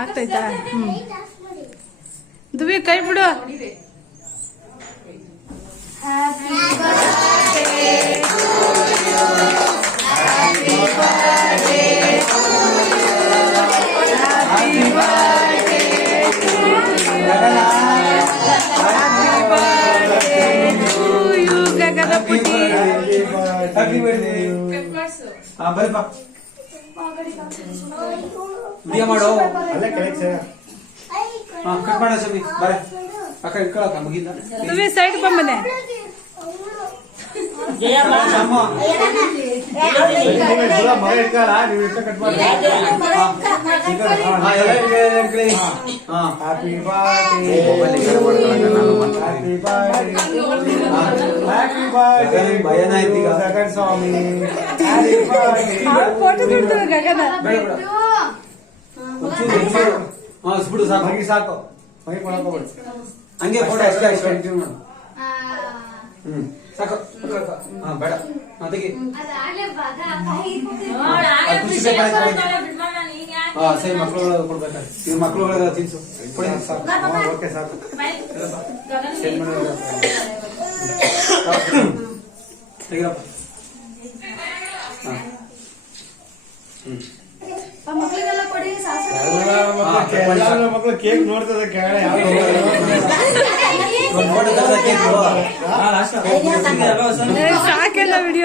ಆಗ್ತೈತಾ? ದುವಿ ಕೈ ಬಿಡು. ವಿಡಿಯೋ ಮಾಡು. ಅಲ್ಲೇ ಕೆಳಗೆ ಕಟ್ ಮಾಡ ಸಮಿ ಬರ ಅಕ್ಕ ಇಟ್ಕೊಳಕ ಮುಗಿದ ಸೈಡ್ ಬಂಬನೆ ಮಗ ಇಟ್ಕೊಳ ನೀವು ಇಷ್ಟ ಕಟ್ ಮಾಡಿ. ಹ್ಯಾಪಿ ಬರ್ತ್ಡೇ ಹ್ಯಾಪಿ ಬರ್ತ್ಡೇ ಭಯನ ಐತಿ ಗಗನ್ ಸ್ವಾಮಿ. ಫೋಟೋ ಬಿಡ್ತಾರೆ ಗಗನ. ಬಿಡು ಸಾಕು ಮಗಿ ಸಾಕು ಮಗಿ ಕೊಡಕೋಬೇಡ ಹಂಗೆ ಫೋಟೋ ಅಷ್ಟೇ ಅಷ್ಟೇ ಸಾಕು ಬೇಡ ಅದಕ್ಕೆ ಸರಿ ಮಕ್ಕಳು ಕೊಡ್ಬೇಕ ಇವ್ ಮಕ್ಕಳುಗಳ ತಿನ್ಸು ಕೊಡಿ ಸಾಕು. ಓಕೆ ಸಾಕು ತೆಗಿರಪ್ಪ. ಮಕ್ಕಳು ಕೇಕ್ ನೋಡ್ತದೆ ಕೆಳಗಡೆ ಸಾಕೆಲ್ಲ ವಿಡಿಯೋ